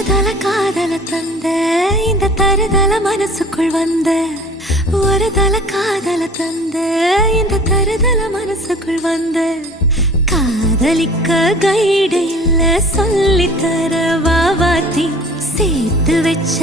தருதல காதல தந்த இந்த தருதல மனசுக்குள் வந்த ஒரு தல காதல தந்த இந்த தருதல மனசுக்குள் வந்த காதலிக்க கைடு இல்ல சொல்லித்தர வாவாத்தி சேர்த்து வச்ச